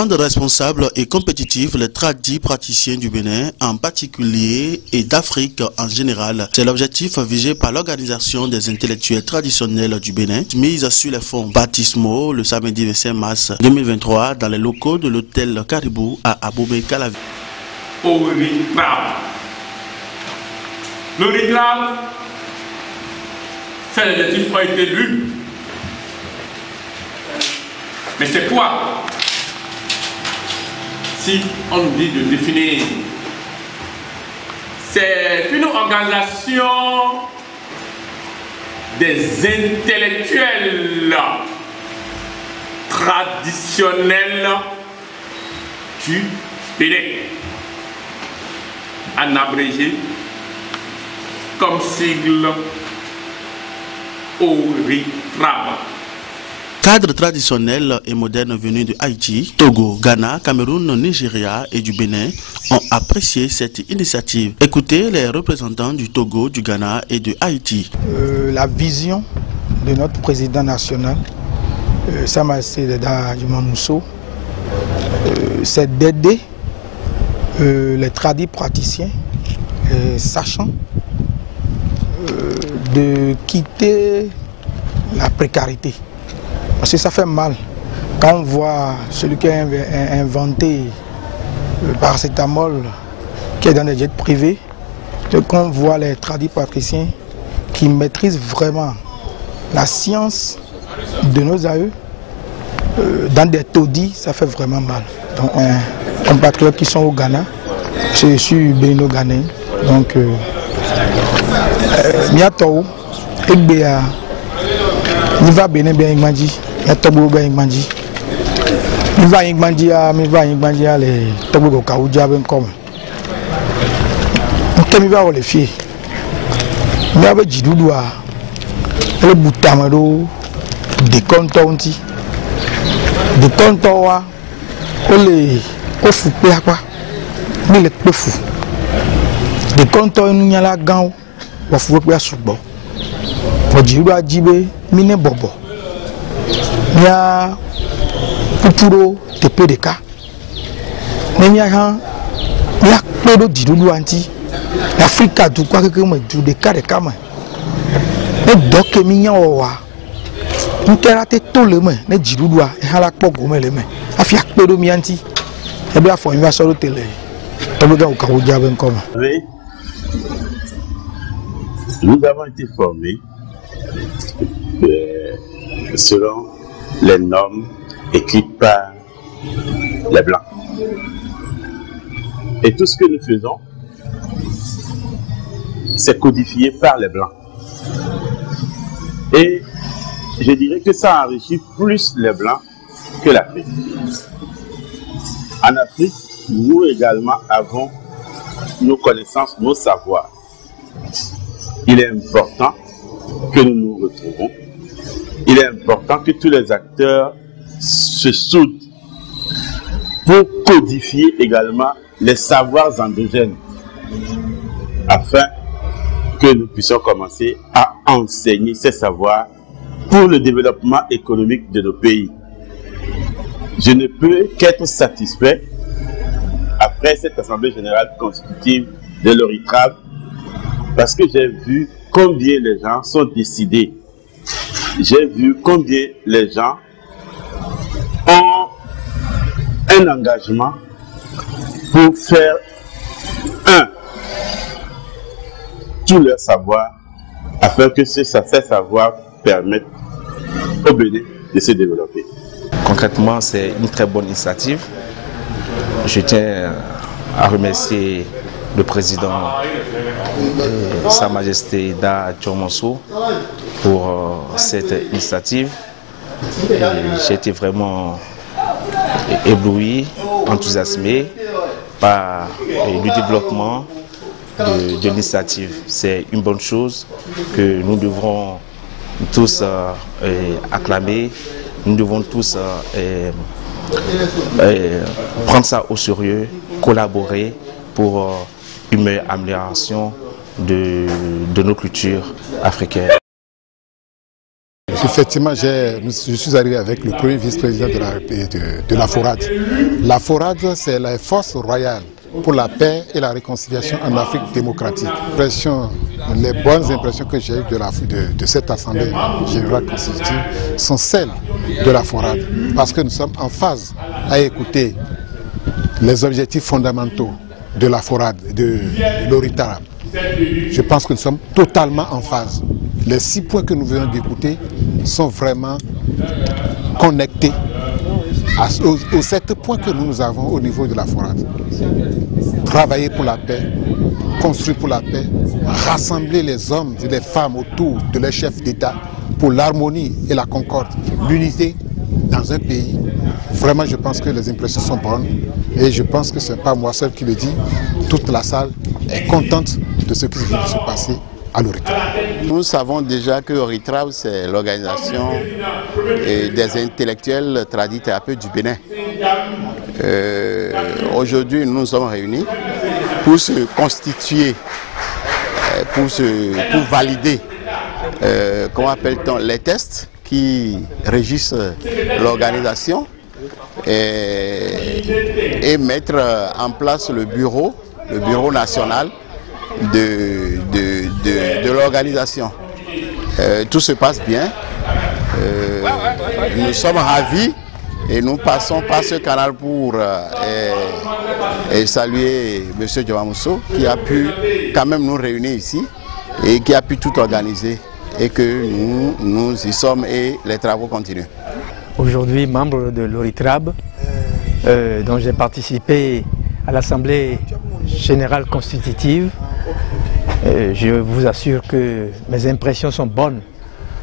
Rendre responsables et compétitifs les tradis praticiens du Bénin en particulier et d'Afrique en général. C'est l'objectif visé par l'organisation des intellectuels traditionnels du Bénin, mise sur les fonds baptismaux le samedi 25 mars 2023 dans les locaux de l'hôtel Caribou à Abomey-Calavi. Le réclame, c'est l'objectif qui a été lu. Mais c'est quoi? Si on nous dit de définir, c'est une organisation des intellectuels traditionnels du Bénin, en abrégé comme sigle ORITRAB. Cadres traditionnels et modernes venus de Haïti, Togo, Ghana, Cameroun, Nigeria et du Bénin ont apprécié cette initiative. Écoutez les représentants du Togo, du Ghana et de Haïti. La vision de notre président national, Sa Majesté Deda Djuma Mousso, c'est d'aider les tradis praticiens, sachant de quitter la précarité. Parce que ça fait mal quand on voit celui qui a inventé le paracétamol qui est dans des jets privés, quand on voit les tradis praticiens qui maîtrisent vraiment la science de nos aïeux dans des taudis, ça fait vraiment mal. Donc, compatriotes qui sont au Ghana, je suis bénino-ghanéen, donc Miatou, Egbea, Niva Bénin Bénin Togo Bengmanji. Mi va Ingmanji les Togo Kaouja ben comme. On va les fier. Mi va Jidoudwa. Le Boutamado de Contonti. De Contoa. Le Ofu Péakwa. Mi le Pefu. De Conto Nunyala Gao. Wafu Péa Soubo. Jidoudwa Jibe Mine Bobo. Il y a Pupuro TPDK. Il y a Pedro Didou Anti. L'Afrique du quoi que me du de cas de cama. Le doc est mignon au wa. Nous terraté tout le monde. Ne Didou et Halak Pogome le main. Afia Pedro Mianti. Et bien, il faut une sur le télé. Oui. Nous avons été formés selon les normes écrites par les Blancs. Et tout ce que nous faisons, c'est codifié par les Blancs. Et je dirais que ça enrichit plus les Blancs que l'Afrique. En Afrique, nous également avons nos connaissances, nos savoirs. Il est important que nous nous retrouvons. Il est important que tous les acteurs se soudent pour codifier également les savoirs endogènes afin que nous puissions commencer à enseigner ces savoirs pour le développement économique de nos pays. Je ne peux qu'être satisfait après cette Assemblée générale constitutive de l'ORITRAB parce que j'ai vu combien les gens sont décidés. J'ai vu combien les gens ont un engagement pour faire tout leur savoir afin que ces savoirs permettent au Bénin de se développer. Concrètement, c'est une très bonne initiative. Je tiens à remercier le président Sa Majesté Da Djomosso pour cette initiative. J'ai été vraiment ébloui, enthousiasmé par le développement de l'initiative. C'est une bonne chose que nous devrons tous acclamer. Nous devons tous prendre ça au sérieux, collaborer pour une meilleure amélioration de nos cultures africaines. Effectivement, je suis arrivé avec le premier vice-président de la FORAD. La FORAD, c'est la force royale pour la paix et la réconciliation en Afrique démocratique. Les bonnes impressions que j'ai eues de cette Assemblée générale constitutive sont celles de la FORAD, parce que nous sommes en phase à écouter les objectifs fondamentaux de la FORAD, de l'ORITRAB. Je pense que nous sommes totalement en phase. Les 6 points que nous venons d'écouter sont vraiment connectés aux 7 points que nous avons au niveau de la FORAD. Travailler pour la paix, construire pour la paix, rassembler les hommes et les femmes autour de leurs chefs d'État pour l'harmonie et la concorde, l'unité dans un pays. Vraiment, je pense que les impressions sont bonnes et je pense que ce n'est pas moi seul qui le dis. Toute la salle est contente de ce qui vient de se passer à l'ORITRAB. Nous savons déjà que l'ORITRAB, c'est l'organisation des intellectuels tradithérapeutes du Bénin. Aujourd'hui, nous nous sommes réunis pour se constituer, pour valider, comment appelle-t-on, les tests qui régissent l'organisation et mettre en place le bureau national de l'organisation. Tout se passe bien. Nous sommes ravis et nous passons par ce canal pour saluer M. Djawamousso qui a pu quand même nous réunir ici et qui a pu tout organiser et que nous y sommes et les travaux continuent. Aujourd'hui, membre de l'ORITRAB, dont j'ai participé à l'Assemblée générale constitutive, je vous assure que mes impressions sont bonnes,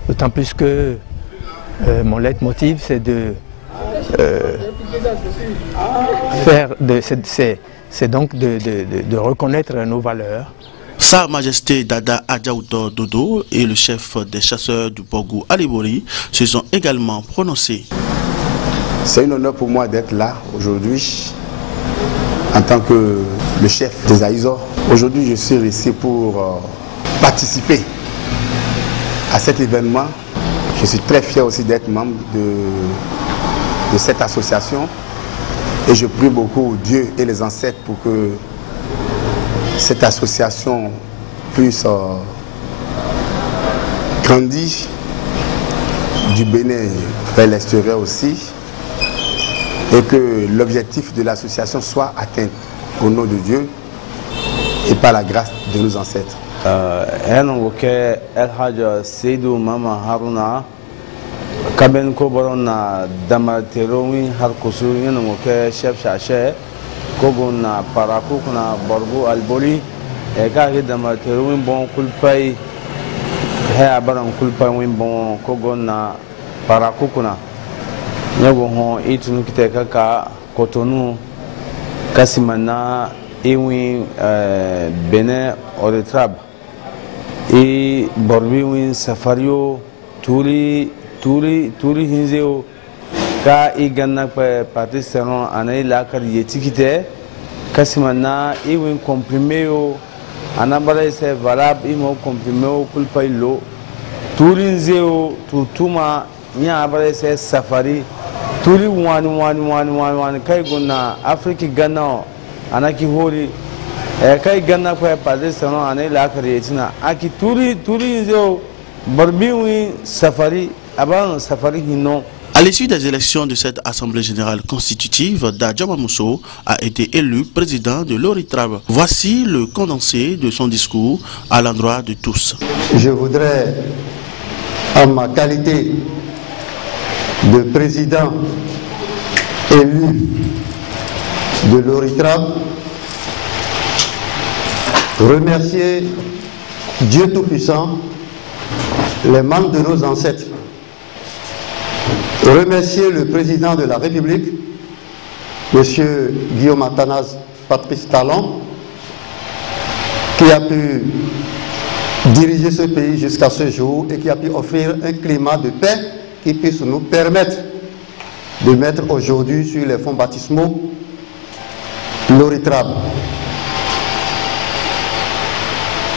d'autant plus que mon leitmotiv c'est de reconnaître nos valeurs. Sa Majesté Dada Adjaoudo Dodo et le chef des chasseurs du Bogou Alibori se sont également prononcés. C'est un honneur pour moi d'être là aujourd'hui en tant que le chef des Aïzor. Aujourd'hui, je suis ici pour participer à cet événement. Je suis très fier aussi d'être membre de cette association et je prie beaucoup Dieu et les ancêtres pour que cette association puisse grandir du Bénin vers l'extérieur aussi et que l'objectif de l'association soit atteint au nom de Dieu et par la grâce de nos ancêtres. Kaben Koborona Damaterowi Harkosu, chef Chaché, Kogona Parakukuna, Borgo Alboli, Ega Damaterowi bon Kulpai, Heabaran Kulpai Wimbon, Kogona Parakukuna, Nogo Itunukiteka, Cotonou, Kasimana, Ewin Benin ORITRAB, et Borbiwin Safario, Turi Hinzeo, Ka Igana Parti Salon, Anaï Lakar Yetikite, Kasimana, Ewin Comprimeo, Anabara c'est valable, Imo Comprimeo, Kulpailo, Turinzeo, Tutuma, Niabara c'est Safari, Turi one, Kaiguna, Afrique Ghana, Anaki Hori, Kai Ghana Parti Salon, Anaï Lakar Yetina, Aki Turi Hinzeo, Barbiwi Safari. À l'issue des élections de cette Assemblée générale constitutive, Djawamousso a été élu président de l'ORITRAB. Voici le condensé de son discours à l'endroit de tous. Je voudrais, en ma qualité de président élu de l'ORITRAB, remercier Dieu Tout-Puissant, les membres de nos ancêtres, remercier le président de la République, M. Guillaume Athanase Patrice Talon, qui a pu diriger ce pays jusqu'à ce jour et qui a pu offrir un climat de paix qui puisse nous permettre de mettre aujourd'hui sur les fonds baptismaux l'ORITRAB.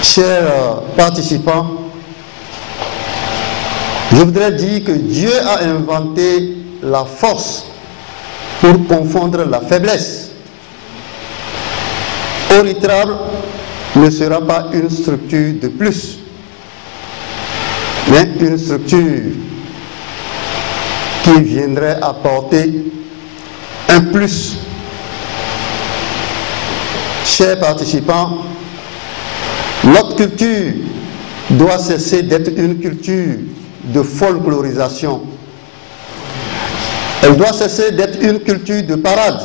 Chers participants, Je voudrais dire que Dieu a inventé la force pour confondre la faiblesse. Oritrable ne sera pas une structure de plus, mais une structure qui viendrait apporter un plus. Chers participants, notre culture doit cesser d'être une culture de folklorisation. Elle doit cesser d'être une culture de parade.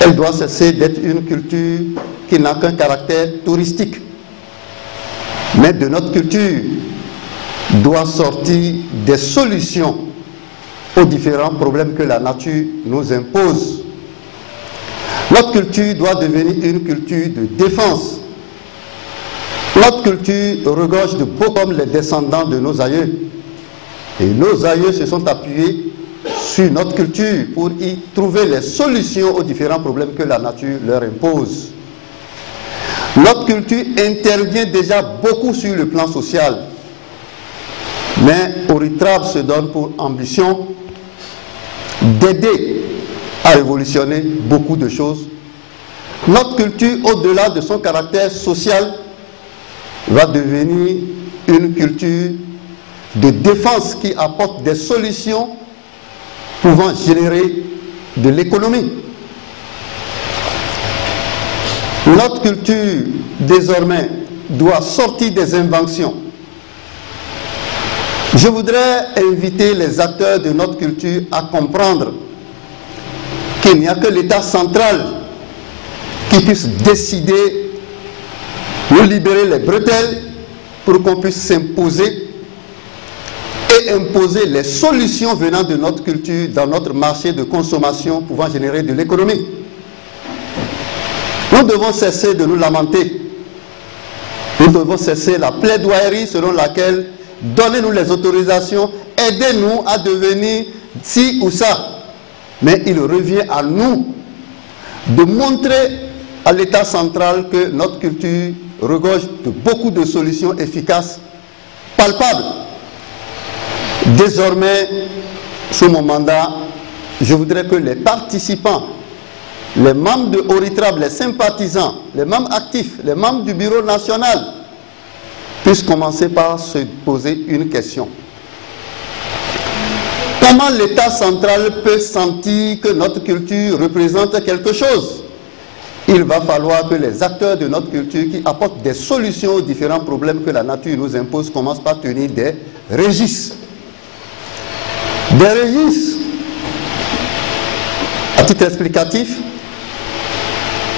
Elle doit cesser d'être une culture qui n'a qu'un caractère touristique. Mais de notre culture doit sortir des solutions aux différents problèmes que la nature nous impose. Notre culture doit devenir une culture de défense. Notre culture regorge de beaux comme les descendants de nos aïeux. Et nos aïeux se sont appuyés sur notre culture pour y trouver les solutions aux différents problèmes que la nature leur impose. Notre culture intervient déjà beaucoup sur le plan social. Mais Oritrable se donne pour ambition d'aider à révolutionner beaucoup de choses. Notre culture, au-delà de son caractère social, va devenir une culture de défense qui apporte des solutions pouvant générer de l'économie. Notre culture, désormais, doit sortir des inventions. Je voudrais inviter les acteurs de notre culture à comprendre qu'il n'y a que l'État central qui puisse décider nous libérer les bretelles pour qu'on puisse s'imposer et imposer les solutions venant de notre culture dans notre marché de consommation pouvant générer de l'économie. Nous devons cesser de nous lamenter. Nous devons cesser la plaidoirie selon laquelle donnez-nous les autorisations, aidez-nous à devenir ci ou ça. Mais il revient à nous de montrer à l'État central que notre culture regorge de beaucoup de solutions efficaces, palpables. Désormais, sous mon mandat, je voudrais que les participants, les membres de Oritrable, les sympathisants, les membres actifs, les membres du bureau national, puissent commencer par se poser une question. Comment l'État central peut sentir que notre culture représente quelque chose? Il va falloir que les acteurs de notre culture qui apportent des solutions aux différents problèmes que la nature nous impose commencent par tenir des registres. Des registres, à titre explicatif,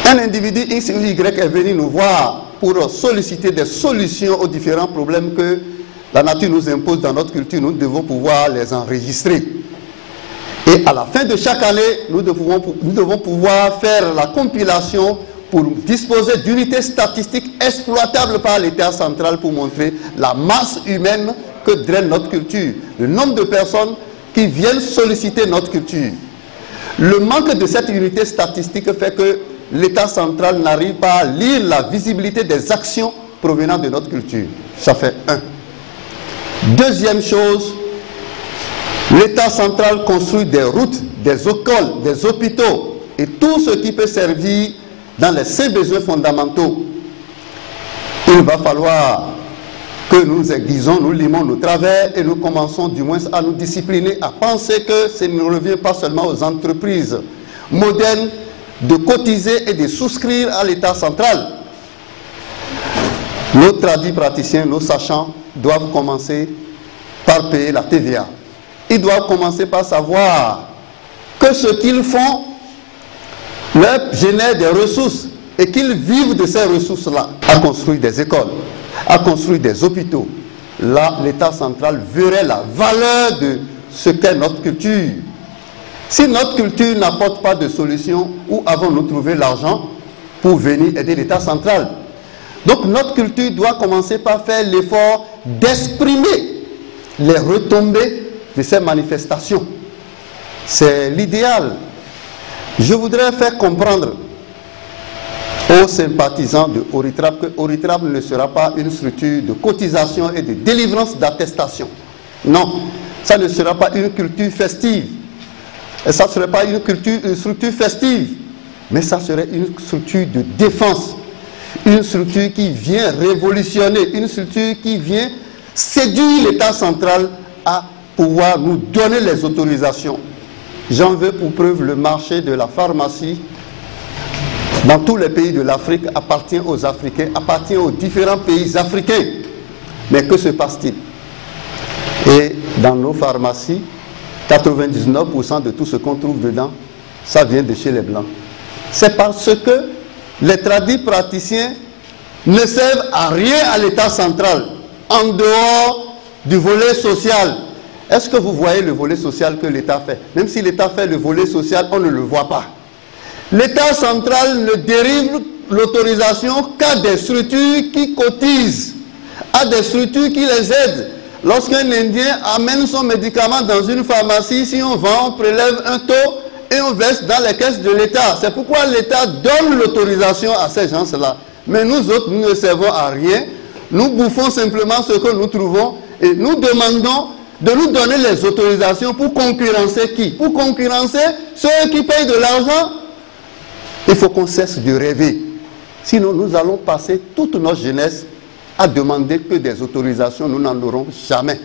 un individu X ou Y est venu nous voir pour solliciter des solutions aux différents problèmes que la nature nous impose dans notre culture. Nous devons pouvoir les enregistrer. Et à la fin de chaque année, nous devons pouvoir faire la compilation pour disposer d'unités statistiques exploitables par l'État central pour montrer la masse humaine que draine notre culture, le nombre de personnes qui viennent solliciter notre culture. Le manque de cette unité statistique fait que l'État central n'arrive pas à lire la visibilité des actions provenant de notre culture. Ça fait un. Deuxième chose, l'État central construit des routes, des écoles, des hôpitaux et tout ce qui peut servir dans les 5 besoins fondamentaux. Il va falloir que nous aiguisons, nous limons nos travers et nous commençons du moins à nous discipliner, à penser que ça ne revient pas seulement aux entreprises modernes de cotiser et de souscrire à l'État central. Nos tradis praticiens, nos sachants doivent commencer par payer la TVA. Ils doivent commencer par savoir que ce qu'ils font leur génère des ressources et qu'ils vivent de ces ressources-là, à construire des écoles, à construire des hôpitaux. Là, l'État central verrait la valeur de ce qu'est notre culture. Si notre culture n'apporte pas de solution, où avons-nous trouvé l'argent pour venir aider l'État central? Donc notre culture doit commencer par faire l'effort d'exprimer les retombées de ces manifestations. C'est l'idéal. Je voudrais faire comprendre aux sympathisants de Oritrable que Oritrable ne sera pas une structure de cotisation et de délivrance d'attestation. Non, ça ne sera pas une culture festive. Et ça ne serait pas une structure festive, mais ça serait une structure de défense. Une structure qui vient révolutionner, une structure qui vient séduire l'État central à pouvoir nous donner les autorisations. J'en veux pour preuve le marché de la pharmacie dans tous les pays de l'Afrique appartient aux Africains, appartient aux différents pays africains. Mais que se passe-t-il? Et dans nos pharmacies, 99% de tout ce qu'on trouve dedans, ça vient de chez les Blancs. C'est parce que les tradis praticiens ne servent à rien à l'État central, en dehors du volet social. Est-ce que vous voyez le volet social que l'État fait? Même si l'État fait le volet social, on ne le voit pas. L'État central ne dérive l'autorisation qu'à des structures qui cotisent, à des structures qui les aident. Lorsqu'un Indien amène son médicament dans une pharmacie, si on vend, on prélève un taux et on verse dans les caisses de l'État. C'est pourquoi l'État donne l'autorisation à ces gens-là. Mais nous autres, nous ne servons à rien. Nous bouffons simplement ce que nous trouvons et nous demandons de nous donner les autorisations pour concurrencer qui? Pour concurrencer ceux qui payent de l'argent. Il faut qu'on cesse de rêver. Sinon, nous allons passer toute notre jeunesse à demander que des autorisations, nous n'en aurons jamais.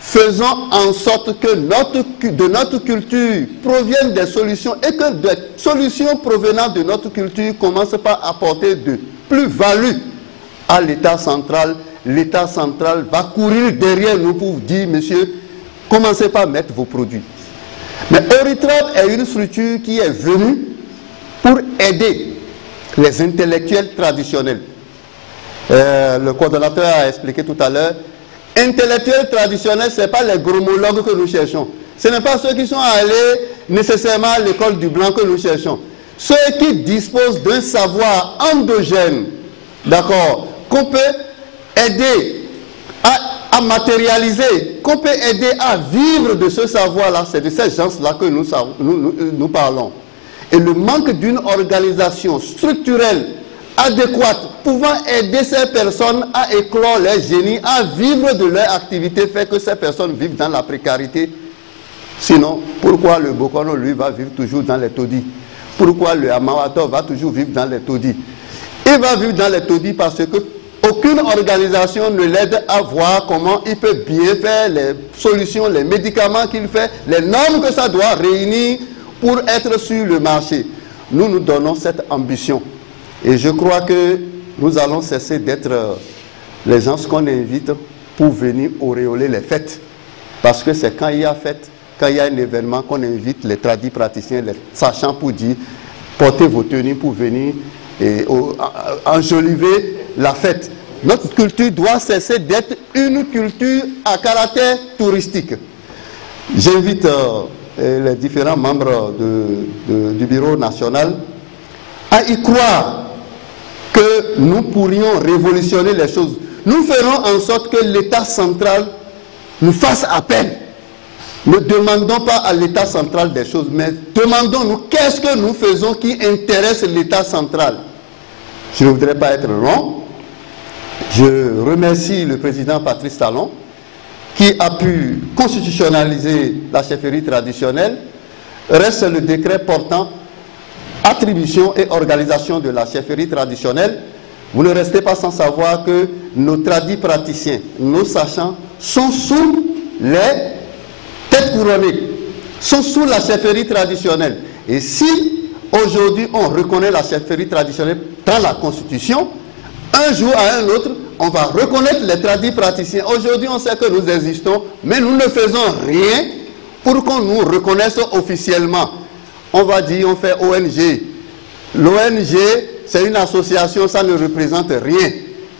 Faisons en sorte que de notre culture proviennent des solutions et que des solutions provenant de notre culture commencent par apporter de plus-value à l'État central. L'État central va courir derrière nous pour dire, monsieur, commencez par mettre vos produits. Mais Euritrab est une structure qui est venue pour aider les intellectuels traditionnels. Le coordonnateur a expliqué tout à l'heure, intellectuels traditionnels, ce n'est pas les gromologues que nous cherchons. Ce n'est pas ceux qui sont allés nécessairement à l'école du blanc que nous cherchons. Ceux qui disposent d'un savoir endogène, d'accord, qu'on peut aider à matérialiser, qu'on peut aider à vivre de ce savoir-là. C'est de ces gens-là que nous parlons. Et le manque d'une organisation structurelle adéquate pouvant aider ces personnes à éclore leur génie, à vivre de leur activité, fait que ces personnes vivent dans la précarité. Sinon, pourquoi le Bokono, lui, va vivre toujours dans les taudis? Pourquoi le Amawato va toujours vivre dans les taudis? Il va vivre dans les taudis parce que aucune organisation ne l'aide à voir comment il peut bien faire les solutions, les médicaments qu'il fait, les normes que ça doit réunir pour être sur le marché. Nous nous donnons cette ambition. Et je crois que nous allons cesser d'être les gens qu'on invite pour venir auréoler les fêtes. Parce que c'est quand il y a fête, quand il y a un événement qu'on invite les tradis praticiens, les sachants pour dire, portez vos tenues pour venir et enjoliver la fête. Notre culture doit cesser d'être une culture à caractère touristique. J'invite les différents membres du bureau national à y croire que nous pourrions révolutionner les choses. Nous ferons en sorte que l'État central nous fasse appel. Ne demandons pas à l'État central des choses, mais demandons-nous qu'est-ce que nous faisons qui intéresse l'État central. Je ne voudrais pas être long. Je remercie le président Patrice Talon qui a pu constitutionnaliser la chefferie traditionnelle. Reste le décret portant attribution et organisation de la chefferie traditionnelle. Vous ne restez pas sans savoir que nos tradis praticiens, nos sachants, sont sous les têtes couronnées, sont sous la chefferie traditionnelle. Et si aujourd'hui on reconnaît la chefferie traditionnelle dans la Constitution, un jour à un autre, on va reconnaître les tradis praticiens. Aujourd'hui, on sait que nous existons, mais nous ne faisons rien pour qu'on nous reconnaisse officiellement. On va dire, on fait ONG. L'ONG, c'est une association, ça ne représente rien.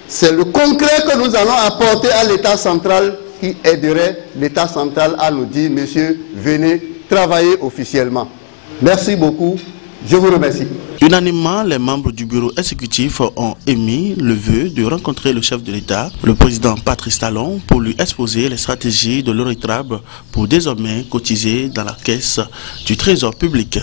C'est le concret que nous allons apporter à l'État central qui aiderait l'État central à nous dire, monsieur, venez travailler officiellement. Merci beaucoup. Je vous remercie. Unanimement, les membres du bureau exécutif ont émis le vœu de rencontrer le chef de l'État, le président Patrice Talon, pour lui exposer les stratégies de l'Euritrab pour désormais cotiser dans la caisse du Trésor public.